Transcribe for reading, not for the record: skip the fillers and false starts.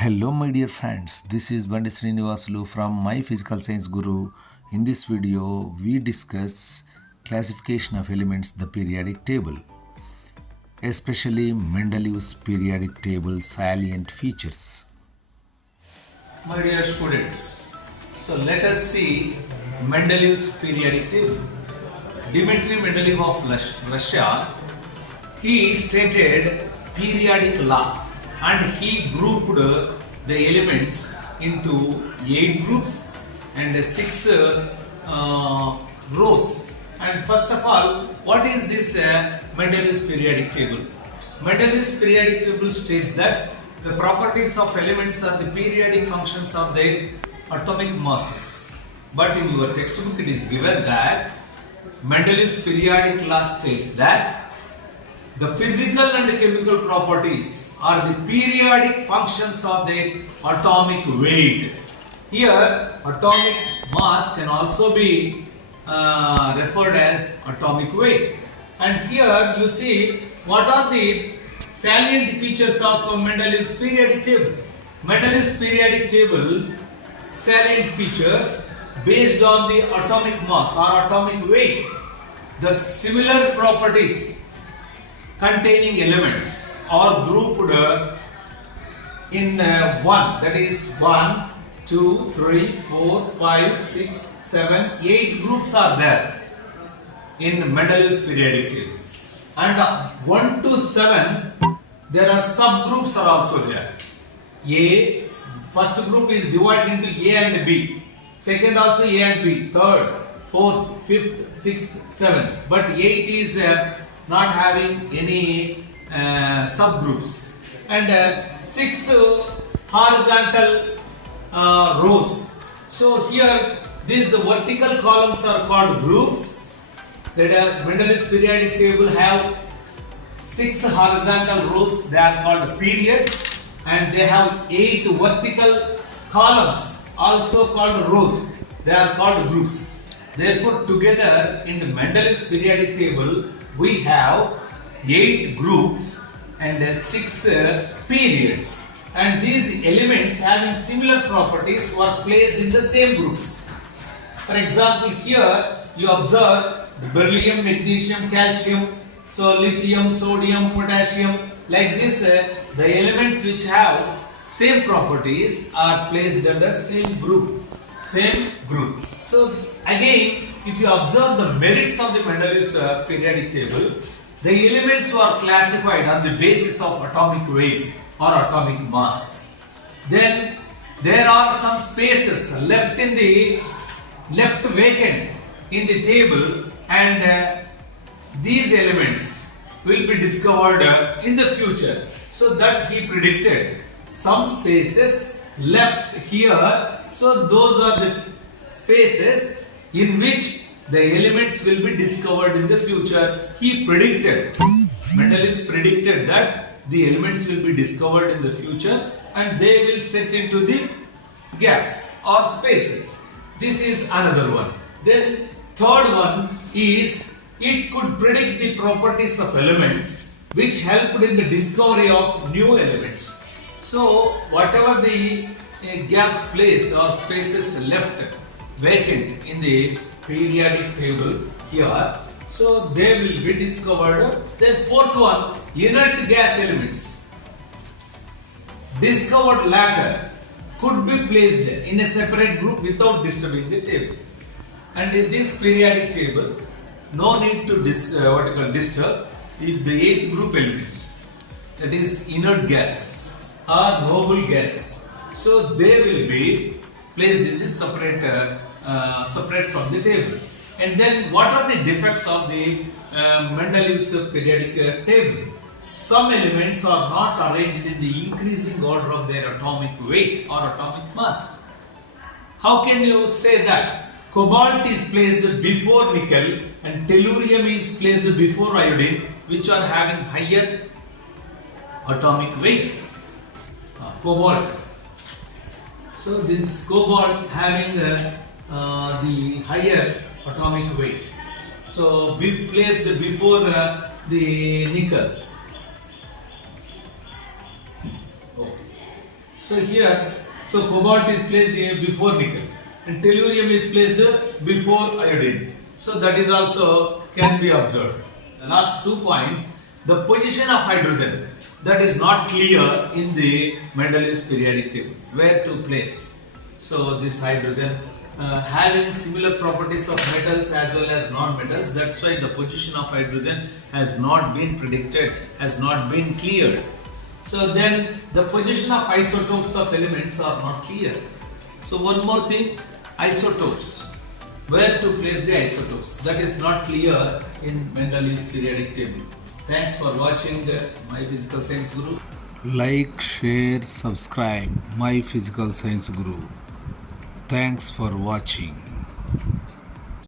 Hello my dear friends, this is Bandi Srinivasulu from My Physical Science Guru. In this video, we discuss classification of elements, the periodic table, especially Mendeleev's periodic table salient features. My dear students, so let us see Mendeleev's periodic table. Dmitry Mendeleev of Russia, he stated periodic law and he grouped the elements into 8 groups and 6 rows. And first of all, what is this Mendeleev's periodic table? Mendeleev's periodic table states that the properties of elements are the periodic functions of their atomic masses. But in your textbook it is given that Mendeleev's periodic law states that the physical and chemical properties are the periodic functions of their atomic weight. Here, atomic mass can also be referred as atomic weight. And here you see what are the salient features of Mendeleev's periodic table. Mendeleev's periodic table salient features based on the atomic mass or atomic weight. The similar properties containing elements are grouped in one, that is 1, 2, 3, 4, 5, 6, 7, 8 groups are there in Mendeleev's periodic table. And 1 to 7 there are subgroups are also there. A, first group is divided into A and B. Second also A and B. Third, fourth, fifth, sixth, seventh. But 8 is not having any subgroups. And 6 horizontal rows. So here these vertical columns are called groups. That Mendeleev's periodic table have 6 horizontal rows, they are called periods, and they have 8 vertical columns also called rows, they are called groups. Therefore together in the Mendeleev's periodic table we have 8 groups and 6 periods, and these elements having similar properties were placed in the same groups. For example, here you observe the beryllium, magnesium, calcium, so lithium, sodium, potassium, like this the elements which have same properties are placed under same group. So again, if you observe the merits of the Mendeleev's periodic table, the elements were classified on the basis of atomic weight or atomic mass. Then there are some spaces left vacant in the table, and these elements will be discovered in the future. So that he predicted some spaces left here. So those are the spaces in which the elements will be discovered in the future. He predicted, Mendeleev predicted that the elements will be discovered in the future and they will set into the gaps or spaces. This is another one. Then third one is it could predict the properties of elements which helped in the discovery of new elements. So whatever the gaps placed or spaces left vacant in the periodic table here, so they will be discovered. Then fourth one, inert gas elements discovered later could be placed in a separate group without disturbing the table. And in this periodic table, no need to disturb if the 8th group elements, that is inert gases or noble gases, so they will be placed in this separate from the table. And then what are the defects of the Mendeleev's periodic table? Some elements are not arranged in the increasing order of their atomic weight or atomic mass. How can you say that? Cobalt is placed before nickel and tellurium is placed before iodine, which are having higher atomic weight. Cobalt. So this is cobalt having the higher atomic weight. So be placed before the nickel. So here, so cobalt is placed here before nickel and tellurium is placed before iodine. So that is also can be observed. The last 2 points, the position of hydrogen that is not clear in the Mendeleev's periodic table. Where to place? So this hydrogen having similar properties of metals as well as non-metals. That's why the position of hydrogen has not been predicted, has not been cleared. So then the position of isotopes of elements are not clear. So one more thing, isotopes. Where to place the isotopes? That is not clear in Mendeleev's periodic table. Thanks for watching My Physical Science Guru. Like, share, subscribe My Physical Science Guru. Thanks for watching.